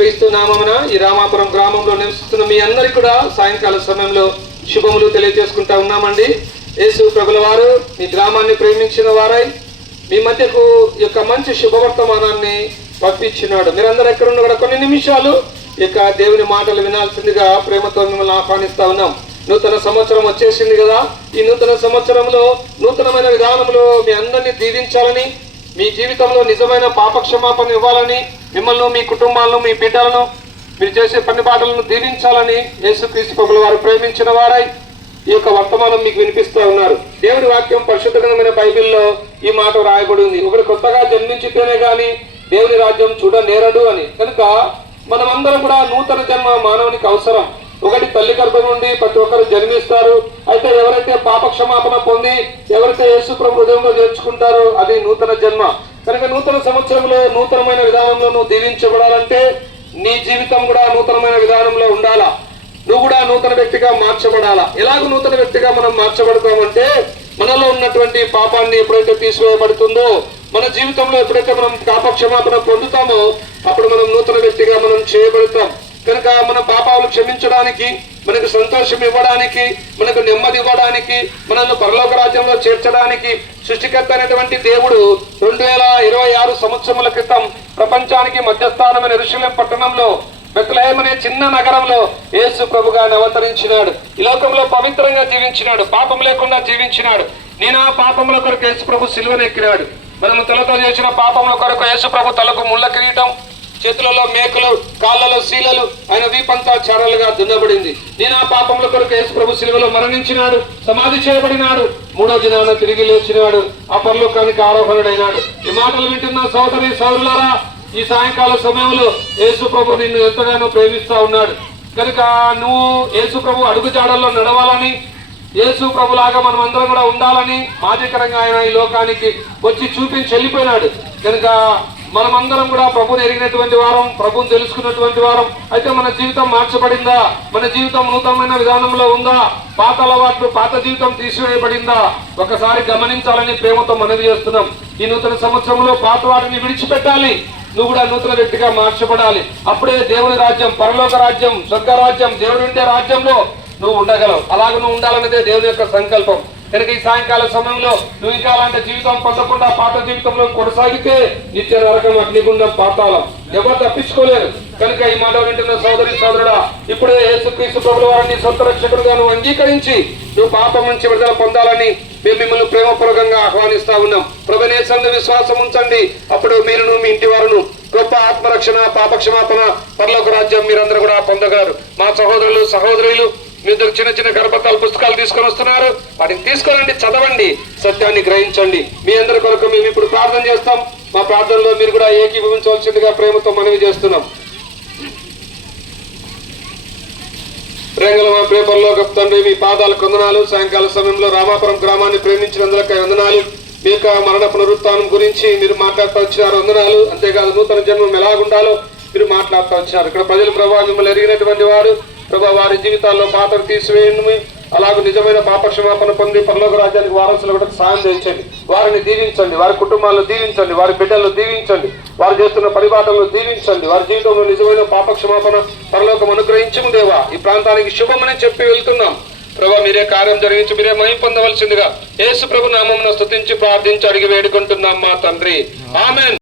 క్రీస్తు నామమున ఈ రామాపురం గ్రామంలో నివసిస్తున్న మీ అందరికీ కూడా సాయంకాల సమయంలో శుభములు తెలియజేసుకుంటా ఉన్నామండి. యేసు ప్రభుల వారు మీ గ్రామాన్ని ప్రేమించిన వారై మీ మధ్యకు యొక్క మంచి శుభవర్తమానాన్ని పంపించినాడు. మీరందరూ ఎక్కడున్నా కూడా కొన్ని నిమిషాలు ఇక దేవుని మాటలు వినాల్సిందిగా ప్రేమతో మిమ్మల్ని ఆహ్వానిస్తా ఉన్నాం. నూతన సంవత్సరం వచ్చేసింది కదా. ఈ నూతన సంవత్సరంలో నూతనమైన విధానంలో మీ అందరినీ దీవించాలని, మీ జీవితంలో నిజమైన పాపక్షమాపణ ఇవ్వాలని, మిమ్మల్ని మీ కుటుంబాలను మీ బిడ్డలను మీరు చేసే పని పాటలను దీవించాలని యేసుక్రీస్తు ప్రభుల వారు ప్రేమించిన వారై ఈ యొక్క వర్తమానం మీకు వినిపిస్తూ ఉన్నారు. దేవుని వాక్యం పరిశుద్ధ గ్రంథమైన బైబిల్లో ఈ మాట రాయబడి ఉంది. ఒకటి కొత్తగా జన్మించితేనే గాని దేవుని రాజ్యం చూడనేరడు అని. కనుక మనమందరం కూడా నూతన జన్మ మానవునికి అవసరం. ఒకటి తల్లి గర్భం నుండి ప్రతి ఒక్కరు జన్మిస్తారు. అయితే ఎవరైతే పాప క్షమాపణ పొంది ఎవరైతే యేసు ప్రభు హృదయంలో చేర్చుకుంటారో అది నూతన జన్మ. కనుక నూతన సంవత్సరంలో నూతనమైన విధానంలో నువ్వు దీవించబడాలంటే నీ జీవితం కూడా నూతనమైన విధానంలో ఉండాలా. నువ్వు కూడా నూతన వ్యక్తిగా మార్చబడాలా. ఎలాగ నూతన వ్యక్తిగా మనం మార్చబడతామంటే మనలో ఉన్నటువంటి పాపాన్ని ఎప్పుడైతే తీసివేయబడుతుందో, మన జీవితంలో ఎప్పుడైతే మనం పాపక్షమాపణ పొందుతామో అప్పుడు మనం నూతన వ్యక్తిగా మనం చేయబడతాం. కనుక మన పాపాలు క్షమించడానికి, మనకు సంతోషం ఇవ్వడానికి, మనకు నెమ్మది ఇవ్వడానికి, మనల్ని పరలోక రాజ్యంలో చేర్చడానికి సృష్టికర్త అయినటువంటి దేవుడు 2026 సంవత్సరముల క్రితం ప్రపంచానికి మధ్యస్థానమైన యెరూషలేము పట్టణంలో బెత్లెహేం అనే చిన్న నగరంలో యేసు ప్రభుగా అవతరించినాడు. ఈ లోకంలో పవిత్రంగా జీవించినాడు, పాపం లేకుండా జీవించినాడు. నేను ఆ పాపముల కొరకు యేసు ప్రభు సిలువను ఎక్కినాడు. మనము తలతో చేసిన పాపముల కొరకు యేసు ప్రభు తలకు ముళ్ళ కిరీటం, చేతులలో మేకులు, కాళ్ళలో శీలలు, ఆయన వీపంతా చారలుగా దున్నబడింది. నేను ఆ పాపముల కొరకు యేసు ప్రభు సిలువలో మరణించినాడు, సమాధి చేయబడినాడు, 3వ దినాన తిరిగి లేచినాడు, ఆ పరలోకానికి ఆరోహణుడైనాడు. ఈ మాటలు వింటున్న సోదరి సోదరులారా, ఈ సాయంకాల సమయంలో యేసు ప్రభు నిన్ను ఎంతగానో ప్రేమిస్తా ఉన్నాడు. కనుక నువ్వు యేసు ప్రభు అడుగుజాడల్లో నడవాలని, యేసు ప్రభులాగా మనం అందరం కూడా ఉండాలని మాదికరంగా ఆయన ఈ లోకానికి వచ్చి చూపించి వెళ్ళిపోయినాడు. కనుక మనమందరం కూడా ప్రభుని ఎరిగినటువంటి వారం, ప్రభుని తెలుసుకున్నటువంటి వారం. అయితే మన జీవితం మార్చబడిందా? మన జీవితం నూతనమైన విధానంలో ఉందా? పాత అలవాట్లు, పాత జీవితం తీసివేయబడిందా? ఒకసారి గమనించాలని ప్రేమతో మనవి చేస్తున్నాం. ఈ నూతన సంవత్సరంలో పాత వాటిని విడిచిపెట్టాలి. నువ్వు కూడా నూతన వ్యక్తిగా మార్చబడాలి. అప్పుడే దేవుని రాజ్యం, పరలోక రాజ్యం, స్వర్గ రాజ్యం, దేవుడు ఉండే రాజ్యంలో నువ్వు ఉండగలవు. అలాగ నువ్వు ఉండాలన్నదే దేవుని యొక్క సంకల్పం. కనుక ఈ సాయంకాల సమయంలో నువ్వు ఇంకా అలాంటి జీవితం పొందకుండా పాత జీవితంలో కొనసాగితే నిత్య నరకం, అగ్నిగుండం, పాతాళం, ఎవరు తప్పించుకోలేరు. కనుక ఈ మాట వింటున్న సోదరి సోదరుడా, ఇప్పుడే యేసుక్రీస్తు ప్రభుల వారిని సొంత రక్షకుడుగా నువ్వు అంగీకరించి నువ్వు పాపం నుంచి విడుదల పొందాలని మేము మిమ్మల్ని ప్రేమపూర్వకంగా ఆహ్వానిస్తా ఉన్నాం. ప్రభువే యేసందు విశ్వాసం ఉంచండి. అప్పుడు మీరును మీ ఇంటి వారును గొప్ప ఆత్మరక్షణ, పాపక్షమాపణ, పరలోక రాజ్యం మీరందరూ కూడా పొందగలరు. మా సహోదరులు సహోదరులు మీ దగ్గర చిన్న చిన్న గర్భతాల పుస్తకాలు తీసుకొని వస్తున్నారు. వాటిని తీసుకోనండి, చదవండి, సత్యాన్ని గ్రహించండి. మీ అందరి కొరకు మేము ఇప్పుడు ప్రార్థన చేస్తాం. మా ప్రార్థనలో మీరు కూడా ఏకీభవించవలసిందిగా ప్రేమతో మనవి చేస్తున్నాం. ప్రేంగల మా ప్రేపర్లో గొప్ప తండ్రి, మీ పాదాల వందనాలు. సాయంకాల సమయంలో రామాపురం గ్రామాన్ని ప్రేమించినందుకు వందనాలు. మీ యొక్క మరణ పునరుత్థానం గురించి మీరు మాట్లాడుతూ వచ్చినారు, వందనాలు. అంతేకాదు నూతన జన్మం ఎలాగుండాలో మీరు మాట్లాడుతూ వచ్చినారు. ఇక్కడ ప్రజలు ప్రభావ మిమ్మల్ని ఎరిగినటువంటి వారు ప్రభా, వారి జీవితాల్లో పాపను తీసివేయండి. అలాగే నిజమైన పాపక్షమాపణ పొంది పరలోక రాజ్యానికి వారసులు కూడా సాయం చేయించండి. వారిని దీవించండి, వారి కుటుంబాలను దీవించండి, వారి బిడ్డలను దీవించండి, వారు చేస్తున్న పరిపాటలను దీవించండి. వారి జీవితంలో నిజమైన పాపక్షమాపణ పరలోకం అనుగ్రహించము దేవా. ఈ ప్రాంతానికి శుభమని చెప్పి వెళ్తున్నాం ప్రభా. మీరే కార్యం జరిగించి మీరే మహిమ పొందవలసిందిగా యేసు ప్రభు నామమున స్తుతించి ప్రార్థించి అడిగి వేడుకుంటున్నాం మా తండ్రి. ఆమేన్.